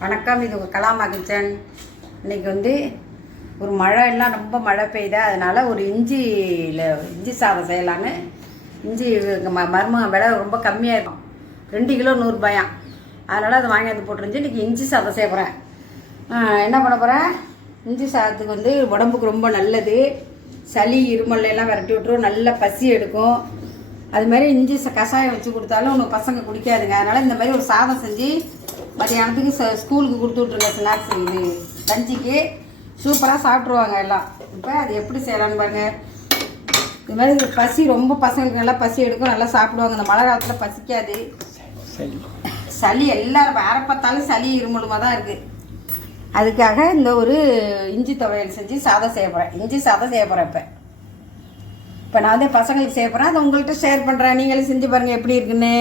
வணக்கம் இது உங்கள் கலாமா கிச்சன் இன்றைக்கி வந்து ஒரு மழை எல்லாம் ரொம்ப மழை பெய்யுதா. அதனால் ஒரு இஞ்சியில் இஞ்சி சாதம் செய்யலான்னு. இஞ்சி ம மருமகன் விலை ரொம்ப கம்மியாக இருக்கும். ரெண்டு கிலோ நூறுபாயாம் அதனால் அதை வாங்கி வந்து போட்டுருந்துச்சு. இன்றைக்கி இஞ்சி சாதம் செய்ய போகிறேன் என்ன பண்ண போகிறேன் இஞ்சி சாதத்துக்கு வந்து உடம்புக்கு ரொம்ப நல்லது. சளி இருமல் எல்லாம் விரட்டி விட்டுரும். நல்ல பசி எடுக்கும். அது மாதிரி இஞ்சி கஷாயம் வச்சு கொடுத்தாலும் உங்கள் பசங்க குடிக்காதுங்க. அதனால் இந்த மாதிரி ஒரு சாதம் செஞ்சு மத்தியானத்துக்கு ச ஸ்கூலுக்கு கொடுத்து விட்ருங்க ஸ்நாக்ஸ் இது. லஞ்சுக்கு சூப்பராக சாப்பிட்ருவாங்க எல்லாம். இப்போ அது எப்படி செய்யலான்னு பாருங்க. இது மாதிரி பசி ரொம்ப பசங்களுக்கு நல்லா பசி எடுக்கும் நல்லா சாப்பிடுவாங்க. இந்த மழை காலத்தில் பசிக்காது. சளி எல்லாரும் வேற பார்த்தாலும் சளி இருமலுமாக தான் இருக்குது அதுக்காக இந்த ஒரு இஞ்சி துவையல் செஞ்சு சாதம் செய்ய போகிறேன் இஞ்சி சாதம் செய்ய போகிறேன் இப்போ. இப்போ நான் வந்து பசங்களுக்கு செய்ய போகிறேன் அதை உங்கள்கிட்ட ஷேர் பண்ணுறேன் நீங்களும் செஞ்சு பாருங்கள் எப்படி இருக்குன்னு.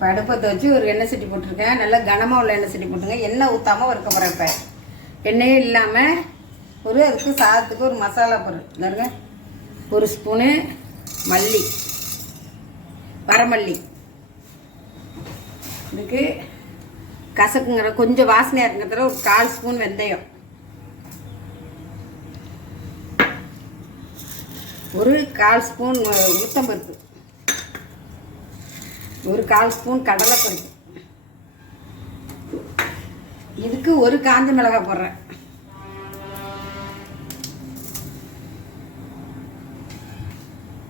இப்போ அடுப்பத்தை வச்சு ஒரு எண்ணெய் சட்டி போட்டிருக்கேன். நல்லா கனமாக உள்ள எண்ணெய் சட்டி போட்டுங்க. எண்ணெய் ஊற்றாமல் வறுக்க போகிறேன் இப்போ. எண்ணெயே இல்லாமல் ஒரு அதுக்கு சாதத்துக்கு ஒரு மசாலா பொருள். பாருங்க. ஒரு ஸ்பூனு மல்லி. வரமல்லி இதுக்கு கசக்குங்கிற கொஞ்சம் வாசனையாக இருக்கிறதுல ஒரு கால் ஸ்பூன் வெந்தயம். ஒரு கால் ஸ்பூன் உளுத்தம்பருப்பு. ஒரு கால் ஸ்பூன் கடலைப்பருப்பு இதுக்கு ஒரு காஞ்ச மிளகாய் போடுறேன்.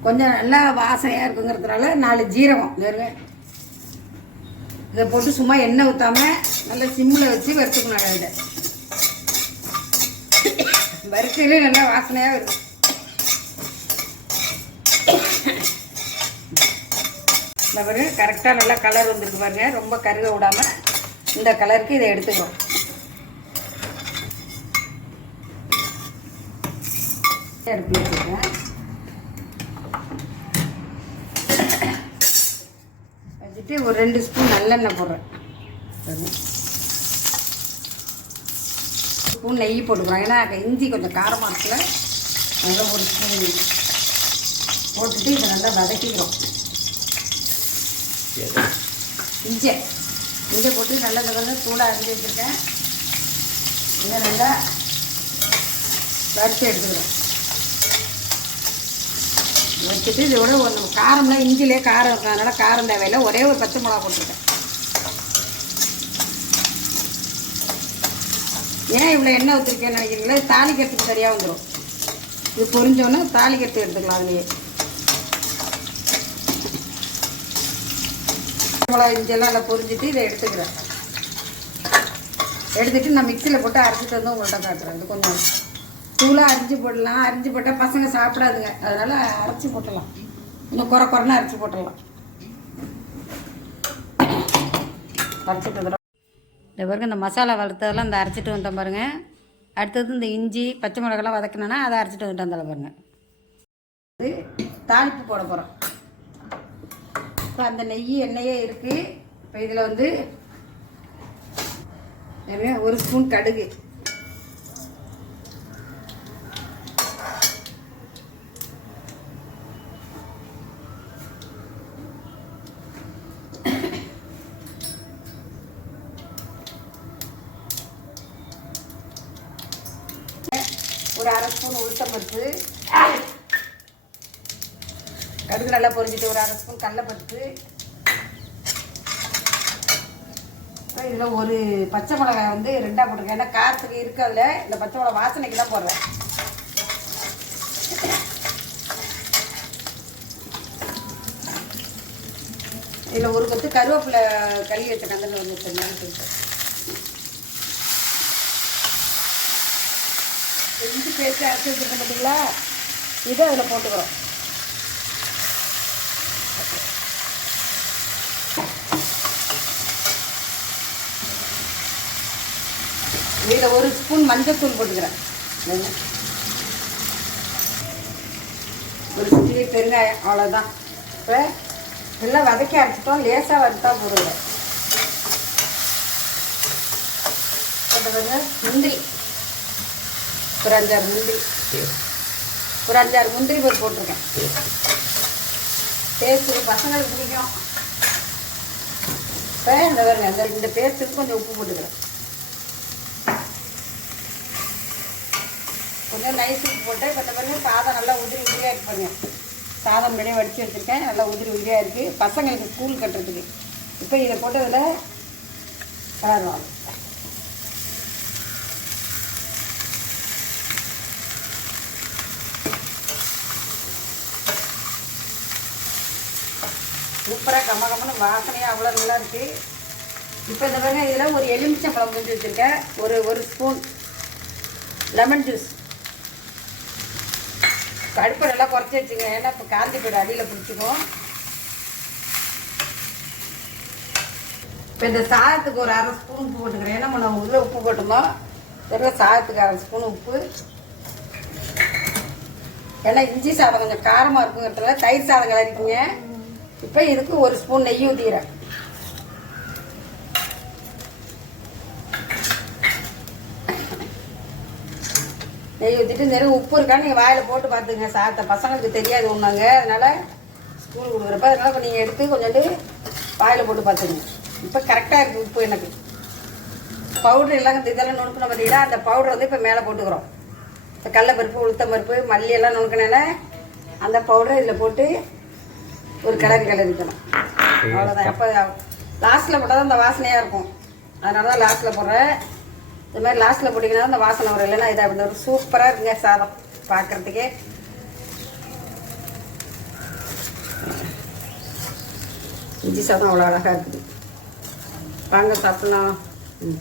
கொஞ்சம் நல்லா வாசனையாக இருக்குங்கிறதுனால நாலு ஜீரகம். பாருங்க. இதை போட்டு சும்மா எண்ணெய் ஊற்றாம நல்லா சிம்மில் வச்சு வறுத்துக்கணும் இதை வறுக்கையிலே நல்லா வாசனையாக வருது இந்த பாருங்க கரெக்டாக நல்லா கலர் வந்துருக்கு பாருங்க. ரொம்ப கருக விடாமல் இந்த கலருக்கு இதை எடுத்துக்கிறோம் அடுப்பில் வச்சுருக்கேன் வச்சுட்டு ஒரு ரெண்டு ஸ்பூன் நல்லெண்ணெய் போடுறேன். ஸ்பூன் நெய் போட்டுக்கிறோம். ஏன்னா இஞ்சி கொஞ்சம் காரமாக இருக்குல்ல. நல்லா ஒரு ஸ்பூன் போட்டுட்டு இதை நல்லா வதக்கிக்கிறோம். இஞ்சி. இஞ்சி போட்டு நல்லா நல்லா தூளாக அரிஞ்சு வச்சுருக்கேன். இன்னும் நல்லா வறுத்து எடுத்துக்கிறேன். வச்சுட்டு இதோட ஒன்று காரம்லாம் இஞ்சிலே காரம் இருக்கிறதுனால காரம் தேவையில்லை. ஒரே ஒரு பச்சை மிளகா போட்டுருக்கேன். ஏன் இவ்வளோ எண்ணெய் ஊற்றிருக்கேன்னு நினைக்கிறீங்களா? தாலிக்கிறதுக்கு தாளிக்கிறதுக்கு சரியாக வந்துடும் இது பொரிஞ்சோன்னே தாளிக்கிறதுக்கு எடுத்துக்கலாம் அதுலேயே. மிளகாய் இஞ்சியெல்லாம் நல்லா பொரிஞ்சிட்டு இதை எடுத்துக்கிறேன். எடுத்துட்டு நான் மிக்சியில் போட்டு அரைச்சிட்டு வந்து உங்கள்கிட்ட காட்டுறேன். இது கொஞ்சம் தூளாக அரிஞ்சு போடலாம். அரிஞ்சு போட்டால் பசங்க சாப்பிடாதுங்க. அதனால் அரைச்சி போட்டுடலாம். இன்னும் குறை குறைனா அரைச்சி போட்டுடலாம். அரைச்சிட்டு இந்த பாருங்க இந்த மசாலா வளர்த்ததெல்லாம் இந்த அரைச்சிட்டு வந்தேன் பாருங்க. அடுத்தது இந்த இஞ்சி பச்சை மிளகாலாம் வதக்கினேன்னா அதை அரைச்சிட்டு வந்துட்டு வந்தால பாருங்கள் இது தாளிப்பு போட போகிறோம் இப்போ அந்த நெய் எண்ணெயே இருக்குது இப்போ இதில் வந்து ஒரு ஸ்பூன் கடுகு. ஒரு அரை ஸ்பூன் உளுத்தம்பருப்பு. கடுகு நல்லா பொரிஞ்சிட்டு ஒரு அரை ஸ்பூன் கடலைப்பருப்பு. இதில் ஒரு பச்சை மிளகாய் வந்து ரெண்டாக போட்டிருக்கேன். ஏன்னா காரத்துக்கு இருக்கிறதுல இந்த பச்சை மிளகா வாசனைக்கு தான் போடுறேன். இதில் ஒரு கொத்து கருவேப்பிலை கழுவி வச்ச கந்தல் வந்து வச்சிருந்தேன். இஞ்சி பேஸ்ட்டு அரைச்சி வச்சுருக்கேன் பார்த்தீங்களா இதை அதில் போட்டுக்கிறோம். இதில் ஒரு ஸ்பூன் மஞ்சள்தூள் போட்டுக்கிறேன். ஒரு சில்லி பெருங்காயம் அவ்வளோதான் இப்போ நல்லா வதக்கி அரைச்சிட்டோம். லேசாக வறுத்தா போடுங்க முந்திரி. ஒரு அஞ்சாறு முந்திரி. ஒரு அஞ்சாறு முந்திரி பருப்பு போட்டிருக்கேன். பேஸ்ட்டு பசங்களுக்கு பிடிக்கும். இப்போ இந்த பாருங்க இந்த பேஸ்ட்டுக்கு கொஞ்சம் உப்பு போட்டுக்கிறேன். கொஞ்சம் நைஸுக்கு போட்டு இப்போ பாருங்க சாதம் நல்லா உதிரி உதிரியாக இருக்கு சாதம் முன்னாடியே வடித்து வச்சுருக்கேன். நல்லா உதிரி உதிரியாக இருக்குது பசங்களுக்கு ஸ்கூல் கட்டுறதுக்கு. இப்போ இதை போட்டு இதில் கலருவாங்க சூப்பராக கம்ம கம்மனு வாசனையாக அவ்வளோ நல்லா இருக்குது இப்போ இந்த பாருங்க இதில் ஒரு எலுமிச்சம்பழம் கொஞ்சம் வச்சுருக்கேன். ஒரு ஒரு ஸ்பூன் லெமன் ஜூஸ் கடுப்பு நல்லா குறைச்சி வச்சுங்க. ஏன்னா இப்போ காந்தி போய்டு அடியில் பிடிச்சிக்கும். இப்போ இந்த சாதத்துக்கு ஒரு அரை ஸ்பூன் உப்பு போட்டுக்கிறேன். ஏன்னா நம்ம உள்ள உப்பு போட்டோமோ வெறும் சாதத்துக்கு அரை ஸ்பூன் உப்பு. ஏன்னா இஞ்சி சாதம் கொஞ்சம் காரமாக இருக்குங்கிறதுனால தயிர் சாதம் கிளறிக்குங்க இப்போ இதுக்கு ஒரு ஸ்பூன் நெய் ஊற்றிக்கிறேன் நெய் ஊற்றிட்டு நிறைய உப்பு இருக்கான்னு நீங்கள் வாயில் போட்டு பார்த்துங்க சாத்த பசங்களுக்கு தெரியாது ஒன்றாங்க அதனால் ஸ்கூல் கொடுக்குறப்ப அதனால் இப்போ நீங்கள் எடுத்து கொஞ்சோண்டு வாயில் போட்டு பார்த்துங்க இப்போ கரெக்டாக இருக்குது உப்பு எனக்கு. பவுடர் எல்லாம் இந்த இதெல்லாம் நுணுக்கணும் பார்த்தீங்கன்னா அந்த பவுடர் வந்து இப்போ மேலே போட்டுக்கிறோம். இப்போ கடலப்பருப்பு உளுத்தம் பருப்பு மல்லி எல்லாம் நுணுக்கினேன்னா அந்த பவுடரை இதில் போட்டு ஒரு கிளறி கிளறிக்கணும் அவ்வளோதான் அப்போ லாஸ்ட்டில் போட்டால் தான் அந்த வாசனையாக இருக்கும். அதனால தான் லாஸ்ட்டில் போடுறேன். இந்த மாதிரி லாஸ்ட்டில் போட்டிங்கன்னா அந்த வாசனை வரும். இல்லைன்னா இதாக அப்படி சூப்பராக இருக்குங்க சாதம். பார்க்குறதுக்கே. இஞ்சி சாதம் அவ்வளோ அழகாக இருக்குது. வாங்க சாப்பிட்லாம். ம்.